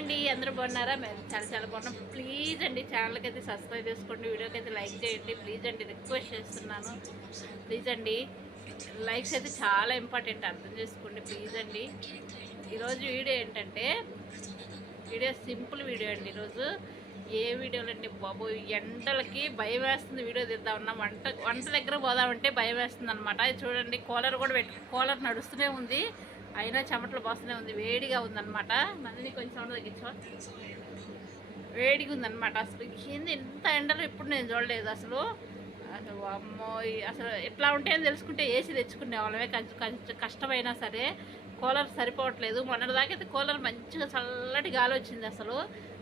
అండి, అందరూ బాగున్నారా? మేము చాలా చాలా బాగున్నాం. ప్లీజ్ అండి ఛానల్కి అయితే సబ్స్క్రైబ్ చేసుకోండి, వీడియోకి అయితే లైక్ చేయండి. ప్లీజ్ అండి, రిక్వెస్ట్ చేస్తున్నాను. ప్లీజ్ అండి, లైక్స్ అయితే చాలా ఇంపార్టెంట్, అర్థం చేసుకోండి ప్లీజ్ అండి. ఈరోజు వీడియో ఏంటంటే, వీడియో సింపుల్ వీడియో అండి. ఈరోజు ఏ వీడియోలు అండి బాబు, ఎండలకి భయం వేస్తుంది. వీడియో తీద్దామన్నా వంట దగ్గర పోదామంటే భయం వేస్తుంది అనమాట. చూడండి, కూలర్ కూడా కూలర్ నడుస్తూనే ఉంది, అయినా చెమటలు పోస్తూనే ఉంది, వేడిగా ఉందన్నమాట. మళ్ళీ కొంచెం సౌండ్ తగ్గించు. వేడిగా ఉందన్నమాట. అసలు ఏంది ఎంత ఎండలు ఎప్పుడు నేను చూడలేదు అసలు. అసలు అమ్మో, అసలు ఎట్లా ఉంటాయని తెలుసుకుంటే ఏసీ తెచ్చుకునే వాళ్ళమే. కొంచెం కష్టమైనా సరే కూలర్ సరిపోవట్లేదు. మొన్నటిదాకైతే కూలర్ మంచిగా చల్లటి గాలి వచ్చింది అసలు.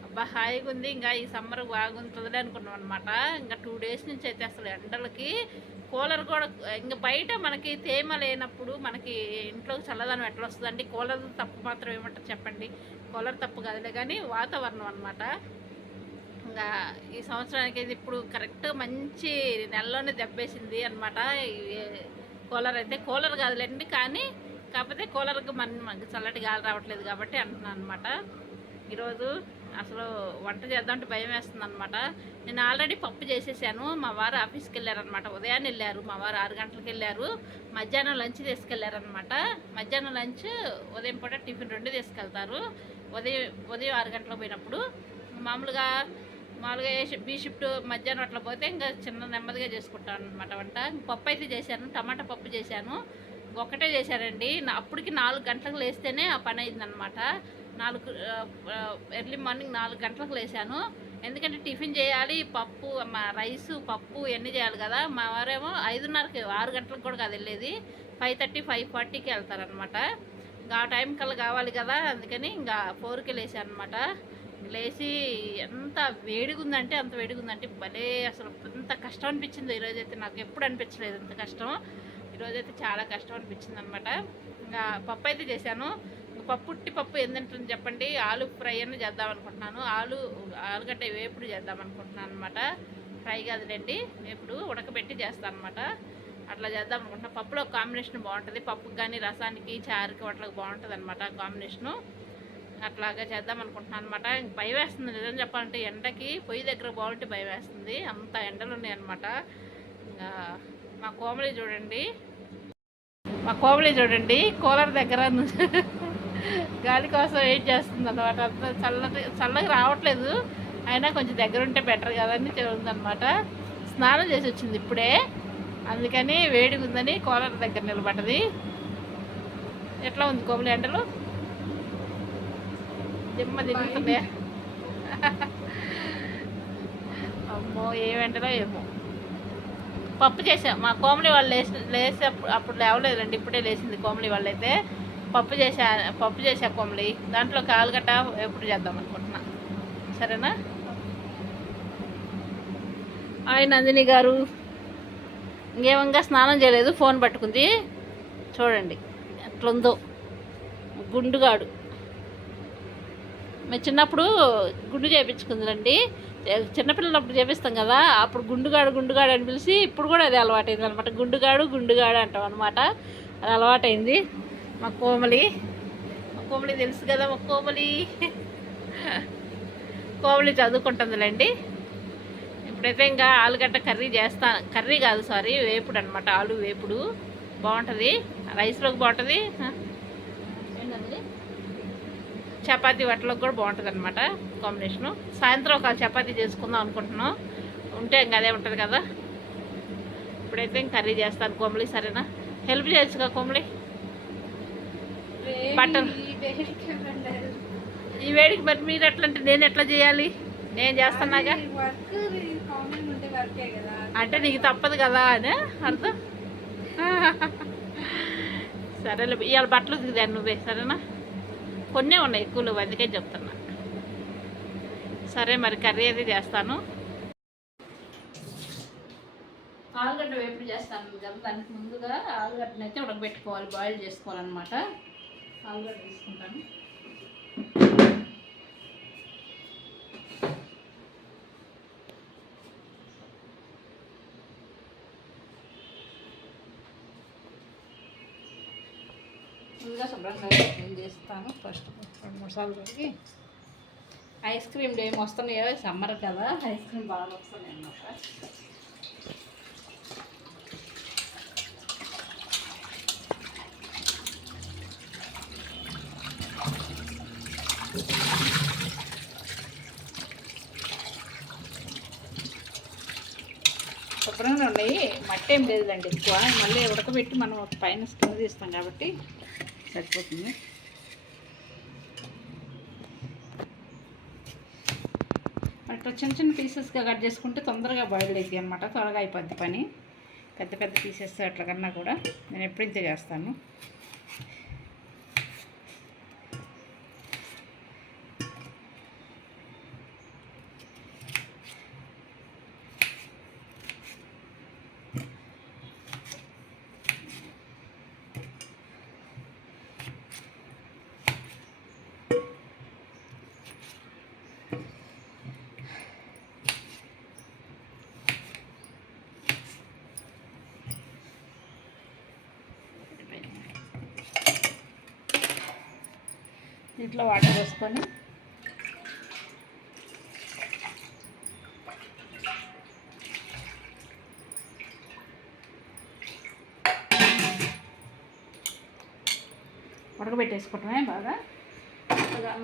అబ్బా హాయిగా ఉంది, ఇంకా ఈ సమ్మర్ బాగుంటుందిలే అనుకున్నాం అనమాట. ఇంకా 2 డేస్ నుంచి అయితే అసలు ఎండలకి కూలర్ కూడా ఇంకా బయట మనకి తేమ లేనప్పుడు మనకి ఇంట్లోకి చల్లదనం ఎట్లా వస్తుందండి? కూలర్ తప్పు మాత్రం ఏమంటారు చెప్పండి? కూలర్ తప్పు కదలే, కానీ వాతావరణం అనమాట. ఇంకా ఈ సంవత్సరానికి ఇప్పుడు కరెక్ట్ మంచి నెలలోనే దెబ్బేసింది అనమాట. కూలర్ అయితే కూలర్ కాదులేండి, కానీ కాకపోతే కూలర్కి మనకి చల్లటి గాలి రావట్లేదు కాబట్టి అంటున్నాను అనమాట. ఈరోజు అసలు వంట చేద్దామంటే భయం వేస్తుంది అనమాట. నేను ఆల్రెడీ పప్పు చేసేసాను. మా వారు ఆఫీస్కి వెళ్ళారనమాట. ఉదయాన్నే వెళ్ళారు, మా వారు 6 గంటలకు వెళ్ళారు. మధ్యాహ్నం లంచ్ తీసుకెళ్ళారనమాట. మధ్యాహ్నం లంచ్, ఉదయం పూట టిఫిన్ 2 తీసుకెళ్తారు. ఉదయం 6 గంటలకు పోయినప్పుడు మామూలుగా బీ షిఫ్ట్ మధ్యాహ్నం అట్లా పోతే ఇంకా చిన్న నెమ్మదిగా చేసుకుంటాను అనమాట వంట. పప్పు అయితే చేశాను, టమాటా పప్పు చేశాను. ఒకటే చేశానండి. అప్పటికి 4 గంటలకు లేస్తేనే ఆ పని అయిందనమాట. ఎర్లీ మార్నింగ్ 4 గంటలకు లేచాను. ఎందుకంటే టిఫిన్ చేయాలి, పప్పు రైసు పప్పు ఇవన్నీ చేయాలి కదా. మా వారేమో 5:30కి, 6 గంటలకు కూడా కాదు వెళ్ళేది, 5:30 5:40కి వెళ్తారనమాట. ఇంకా ఆ టైం కల్లా కావాలి కదా, అందుకని ఇంకా 4కి లేచాను అనమాట. లేచి ఎంత వేడిగా ఉందంటే అంత వేడిగా ఉందంటే భలే, అసలు ఎంత కష్టం అనిపించిందో ఈరోజైతే. నాకు ఎప్పుడు అనిపించలేదు అంత కష్టం. ఈరోజైతే చాలా కష్టం అనిపించింది అనమాట. ఇంకా పప్పు అయితే చేశాను. పప్పు ఏంటంటుంది చెప్పండి? ఆలు ఫ్రై అని చేద్దాం అనుకుంటున్నాను. ఆలుగడ్డ వేపుడు చేద్దాం అనుకుంటున్నాను అనమాట. ఫ్రై కాదులేండి, వేపుడు ఉడకబెట్టి చేస్తాను అనమాట. అట్లా చేద్దాం అనుకుంటున్నాను. పప్పులో కాంబినేషన్ బాగుంటుంది, పప్పుకి కానీ రసానికి చారుకి వాటికి బాగుంటుంది అనమాట కాంబినేషను. అట్లాగా చేద్దాం అనుకుంటున్నాను అనమాట. భయం వేస్తుంది నిజం చెప్పాలంటే, ఎండకి పొయ్యి దగ్గర బాగుంటే భయం వేస్తుంది, అంత ఎండలు ఉన్నాయన్నమాట. ఇంకా మా కోమలి చూడండి కూలర్ దగ్గర గాలి కోసం వెయిట్ చేస్తుంది అనమాట. అంత చల్లగా రావట్లేదు, అయినా కొంచెం దగ్గర ఉంటే బెటర్ కదని చెబుతుందనమాట. స్నానం చేసి వచ్చింది ఇప్పుడే, అందుకని వేడిగా ఉందని కూలర్ దగ్గర నిలబడ్డది. ఎట్లా ఉంది కోమలి ఎండలు? దిమ్మ తిరుగుతుంది. అమ్మో ఏ వెంటలో ఏమో. పప్పు చేసాం, మా కోమలి వాళ్ళు లేసే అప్పుడు లేవలేదండి, ఇప్పుడే లేచింది కోమలి వాళ్ళు. అయితే పప్పు చేసా కోమలి. దాంట్లో ఆలుగడ్డ ఎప్పుడు చేద్దాం అనుకుంటున్నా, సరేనా? హాయ్ నందిని గారు. ఇంకేమంగా స్నానం చేయలేదు, ఫోన్ పట్టుకుంది. చూడండి ఎట్లుందో గుండుగాడు. మేము చిన్నప్పుడు గుండు చేయించుకుందండి, చిన్నపిల్లలప్పుడు చేపిస్తాం కదా, అప్పుడు గుండుగాడు అని పిలిచి ఇప్పుడు కూడా అది అలవాటైంది అనమాట. గుండుగాడు అంటాం అనమాట. అది అలవాటైంది. మా కోమలి తెలుసు కదా, మా కోమలి చదువుకుంటుందిలేండి. ఇప్పుడైతే ఇంకా ఆలుగడ్డ కర్రీ కాదు సారీ, వేపుడు అనమాట. ఆలు వేపుడు బాగుంటుంది, రైస్లోకి బాగుంటుంది, ఏంటండి చపాతీ వాటిలోకి కూడా బాగుంటుంది అనమాట కాంబినేషను. సాయంత్రం ఒక చపాతీ చేసుకుందాం అనుకుంటున్నాం, ఉంటే ఇంకా అదే ఉంటుంది కదా. ఇప్పుడైతే ఇంక కర్రీ చేస్తాను కోమలి, సరేనా? హెల్ప్ చేయొచ్చుగా కోమలి? బట్టలు ఈ వేడికి మరి మీరు ఎట్లా అంటే నేను ఎట్లా చేయాలి? నేను చేస్తున్నాగా అంటే నీకు తప్పదు కదా అని అర్థం. సరేలే, ఇవాళ బట్టలు ఉతికిదాన్ని నువ్వే, సరేనా? కొన్నే ఉన్నాయి, ఎక్కువలు, అందుకే చెప్తున్నా. సరే మరి కర్రీ అది చేస్తాను. ఆలుగడ్డ వేపుడు చేస్తాను కదా, దానికి ముందుగా ఆలుగడ్డని అయితే ఉడకబెట్టుకోవాలి, బాయిల్ చేసుకోవాలన్నమాట. ఆలుగడ్డ తీసుకుంటాను. ముందుగా శుభ్రంగా క్లీన్ చేస్తాను. ఫస్ట్ 2-3 సార్లు కడిగి ఐస్ క్రీమ్లు ఏమి వస్తున్నాయో, సమ్మర్ కదా ఐస్ క్రీమ్ బాగా వస్తున్నాయి అన్నమాట. శుభ్రంగా ఉన్నాయి, మట్టి ఏం లేదండి ఎక్కువ. మళ్ళీ ఉడకబెట్టి మనం పైన స్కిన్ తీస్తాం కాబట్టి సరిపోతుంది. అట్లా చిన్న చిన్న పీసెస్గా కట్ చేసుకుంటే తొందరగా బాయిల్ అవుతాయి అనమాట, త్వరగా అయిపోద్ది పని. పెద్ద పెద్ద పీసెస్ అట్లా కన్నా కూడా నేను ఎప్పుడైతే చేస్తాను. దీంట్లో వాటర్ పోసుకొని ఉడకబెట్టేసుకుంటామే బాగా.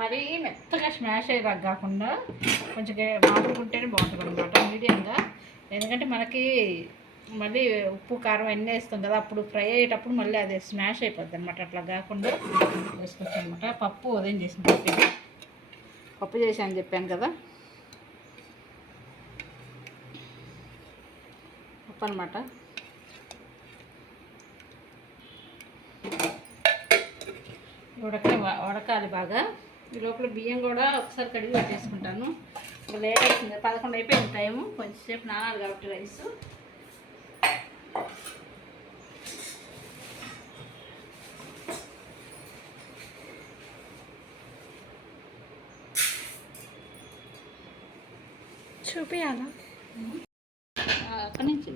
మరీ మెత్తగా స్మాష్ అయ్యేదాకా కాకుండా కొంచెం మాడుకుంటేనే బాగుంటుంది అనమాట, మీడియంగా. ఎందుకంటే మనకి మళ్ళీ ఉప్పు కారం అన్నీ వేస్తాం కదా, అప్పుడు ఫ్రై అయ్యేటప్పుడు మళ్ళీ అది స్మాష్ అయిపోద్ది అనమాట. అట్లా కాకుండా వేసుకోవచ్చు అనమాట. పప్పు ఉదయం చేసిన పప్పు చేశాను చెప్పాను కదా, పప్పు అనమాట. ఉడకాలి బాగా. ఈ లోపల బియ్యం కూడా ఒకసారి కడిగి పెట్టేసుకుంటాను. లేట్ అవుతుంది, 11 అయిపోయింది టైము, కొంచెంసేపు నానాలి కాబట్టి రైస్. చూపియాలా అక్కడి నుంచి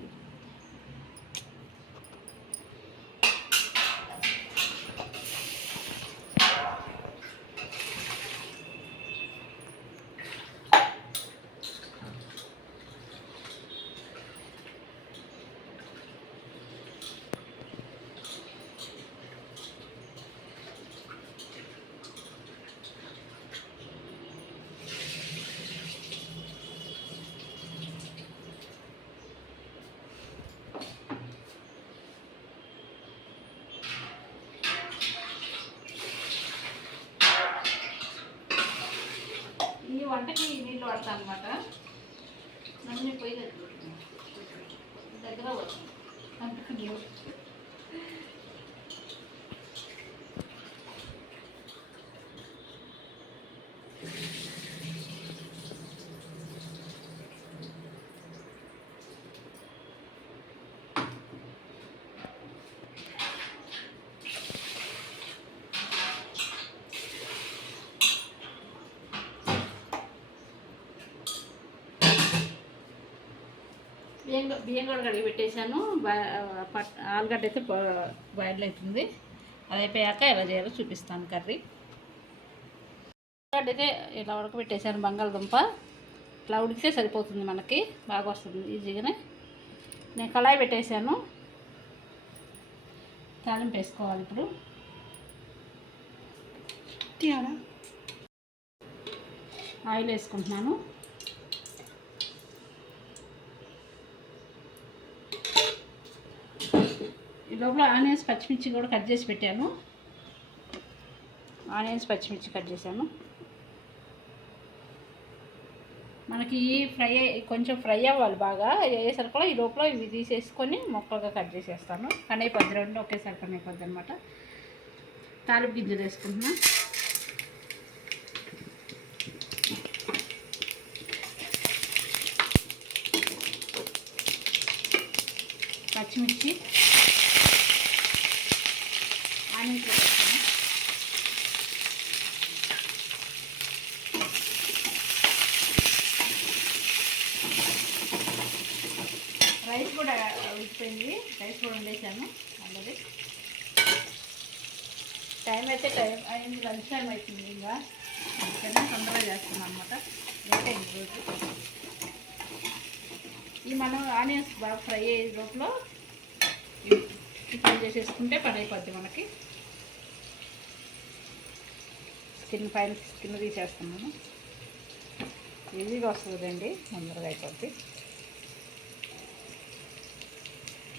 ఈ వంటకి నీళ్ళు పడతాను అనమాట. నన్ను పోయి దగ్గర వస్తుంది అందుకు నీళ్ళు. బియ్యం కూడా కడిగి పెట్టేశాను. ఆలుగడ్డ అయితే బాయిల్ అవుతుంది. అది అయిపోయాక ఎలా చేయాలో చూపిస్తాను కర్రీ. ఆలుగడ్డ అయితే ఇలా ఉడకబెట్టేశాను. బంగాళదుంప ఇట్లా ఉడికితే సరిపోతుంది, మనకి బాగా వస్తుంది ఈజీగానే. నేను కళాయి పెట్టేశాను, తాలింపు వేసుకోవాలి ఇప్పుడు. ఆయిల్ వేసుకుంటున్నాను. ఈ లోపల ఆనియన్స్ పచ్చిమిర్చి కూడా కట్ చేసి పెట్టాను. ఆనియన్స్ పచ్చిమిర్చి కట్ చేశాను. మనకి కొంచెం ఫ్రై అవ్వాలి బాగా. అయ్యేసరికి ఈ లోపల ఇవి తీసేసుకొని ముక్కలుగా కట్ చేసేస్తాను. కనైపోద్ది, రెండు ఒకేసారి కనైపోద్ది అనమాట. తాలింపు గింజలు వేసుకుంటున్నా. పచ్చిమిర్చి, ఆనియన్స్ వేస్తాను. రైస్ కూడా ఉడికిపోయింది, రైస్ కూడా వండేసాను ఆల్రెడీ. టైం అయింది, లంచ్ టైం అవుతుంది. ఇంకా తొందరగా చేస్తున్నాను అనమాట. మనం ఆనియన్స్ బాగా ఫ్రై అయ్యే లోపల ఫ్రై చేసేసుకుంటే పని అయిపోద్ది మనకి. పైన స్కిన్ తీసేస్తున్నాను, ఈజీగా వస్తుందండి, తొందరగా అయిపోద్ది.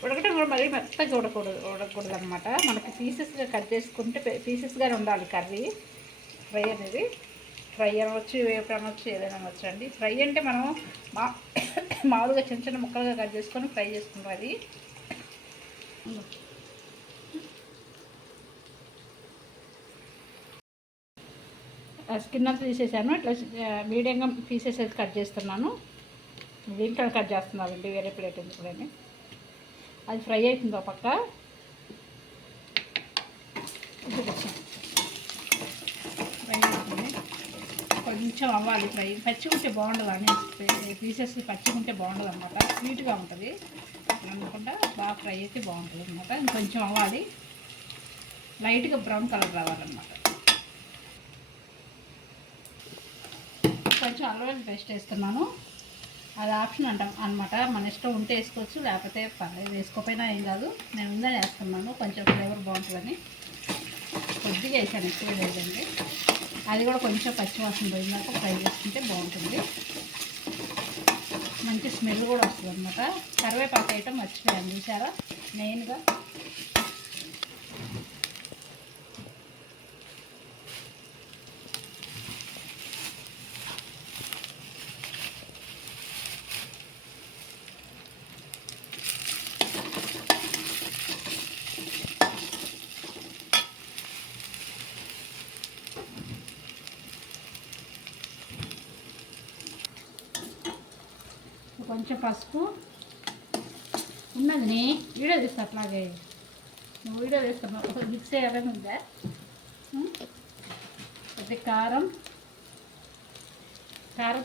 ఉడకటం కూడా మరీ మెత్తగా ఉడకకూడదు అనమాట. మనకి పీసెస్గా కట్ చేసుకుంటే పీసెస్గానే ఉండాలి కర్రీ. ఫ్రై అనేది ఫ్రై అనవచ్చు, వేపుడు అనవచ్చు, ఏదైనా అనవచ్చు అండి. ఫ్రై అంటే మనం మామూలుగా చిన్న చిన్న ముక్కలుగా కట్ చేసుకొని ఫ్రై చేసుకుంటాం. అది స్కిన్ అంతా తీసేసాను. ఇట్లా మీడియంగా పీసెస్ అయితే కట్ చేస్తున్నాను. దీంట్లో కట్ చేస్తున్నానండి, వేరే ప్లేట్ ఎందుకులేని. అది ఫ్రై అవుతుంది ఒక పక్క. ఫ్రై అవుతుంది, కొంచెం అవ్వాలి ఫ్రై. పచ్చిగుంటే బాగుండదు అని పీసెస్ పచ్చిగుంటే బాగుండదు అనమాట, స్వీట్గా ఉంటుంది. అనుకుంటా బాగా ఫ్రై అయితే బాగుంటుంది అనమాట. ఇంకొంచెం అవ్వాలి, లైట్గా బ్రౌన్ కలర్ రావాలన్నమాట. కొంచెం అల్లం పేస్ట్ వేస్తున్నాను. అది ఆప్షన్ అంటాం అనమాట, మన ఇష్టం ఉంటే వేసుకోవచ్చు, లేకపోతే పర్లేదు, వేసుకోకపోయినా ఏం కాదు. నేను ఉందని వేస్తున్నాను, కొంచెం ఫ్లేవర్ బాగుంటుందని. కొద్దిగా వేసాను, ఎక్కువ లేదండి. అది కూడా కొంచెం పచ్చివాసన పోయిందాక ఫ్రై చేసుకుంటే బాగుంటుంది, మంచి స్మెల్ కూడా వస్తుంది అనమాట. కరివేపాకు ఐటమ్ మర్చిపోయాను, చూసారా మెయిన్గా. కొంచెం పసుపు ఉన్నది, వీడియో తీస్తా, అట్లాగే నువ్వు వీడియో తీస్తున్నావు, ఒక మిక్స్ చేయాలని ఉందా. కొద్ది కారం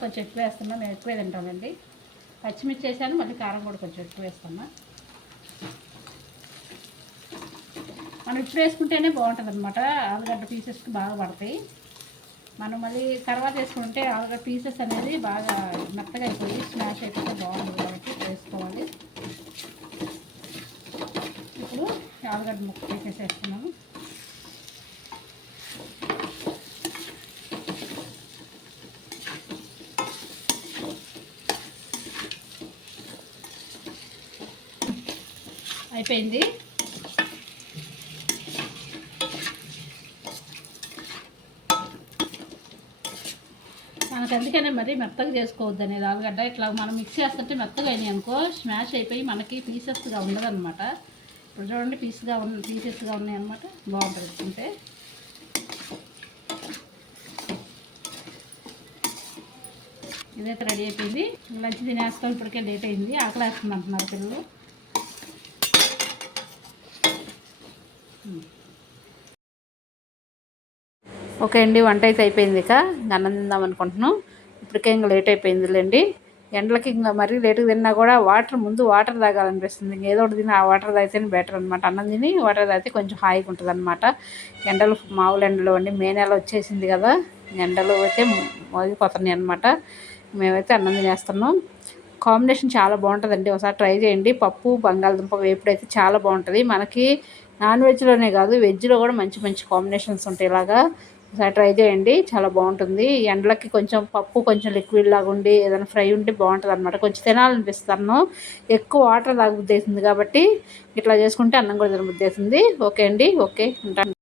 కొంచెం ఎక్కువ వేస్తున్నా, మేము ఎక్కువ తింటామండి. పచ్చిమిర్చి వేసాను, మళ్ళీ కారం కూడా కొంచెం ఎక్కువ వేస్తున్నా. మనం ఇప్పుడు వేసుకుంటేనే బాగుంటుంది అనమాట, ఆలుగడ్డ పీసెస్కి బాగా పడతాయి. మనం మళ్ళీ తర్వాత వేసుకుంటే ఆలుగడ్డ పీసెస్ అనేది బాగా మెత్తగా అయిపోయి స్మాష్ అయిపోతే బాగుంటుంది కాబట్టి వేసుకోవాలి. ఇప్పుడు ఆలుగడ్డ ముక్క వేసేస్తున్నాము. అయిపోయింది. మనకు అందుకనే మరి మెత్తగా చేసుకోవద్దు అనేది ఆలుగడ్డ. ఇట్లా మనం మిక్స్ చేస్తుంటే మెత్తగా అయినాయి అనుకో, స్మాష్ అయిపోయి మనకి పీసెస్గా ఉండదు అనమాట. ఇప్పుడు చూడండి, పీసెస్గా ఉన్నాయి అనమాట, బాగుంటుంది తింటే. ఇదైతే రెడీ అయిపోయింది. లంచ్ తినేస్తాం, ఇప్పటికే లేట్ అయింది, ఆకలి వేస్తుంది అంటున్నారు పిల్లలు. ఓకే అండి, వంట అయితే అయిపోయింది. ఇక అన్నం తిందాం అనుకుంటున్నాం. ఇప్పటికే ఇంకా లేట్ అయిపోయిందిలేండి. ఎండలకి ఇంకా మరీ లేటుగా తిన్నా కూడా ముందు వాటర్ తాగాలనిపిస్తుంది. ఏదో ఒకటి తిని ఆ వాటర్ తాగితేనే బెటర్ అనమాట. అన్నం తిని వాటర్ తాగితే కొంచెం హాయిగా ఉంటుంది అనమాట. ఎండలు మామూలు ఎండలు అండి, మే నెల వచ్చేసింది కదా, ఎండలు అయితే మోగిపోతున్నాయి అనమాట. మేమైతే అన్నం తినేస్తున్నాం. కాంబినేషన్ చాలా బాగుంటుందండి, ఒకసారి ట్రై చేయండి. పప్పు బంగాళదుంప వేపుడు అయితే చాలా బాగుంటుంది. మనకి నాన్ వెజ్లోనే కాదు, వెజ్లో కూడా మంచి మంచి కాంబినేషన్స్ ఉంటాయి. ఇలాగా ఒకసారి ట్రై చేయండి, చాలా బాగుంటుంది. ఎండలకి కొంచెం పప్పు కొంచెం లిక్విడ్ లాగా ఉండి ఏదైనా ఫ్రై ఉంటే బాగుంటుంది అనమాట. కొంచెం తినాలనిపిస్తాను, ఎక్కువ వాటర్ తాగబుద్ధి అవుతుంది కాబట్టి ఇట్లా చేసుకుంటే అన్నం కూడా తినబుద్ధి అవుతుంది. ఓకే అండి, ఓకే ఉంటాను.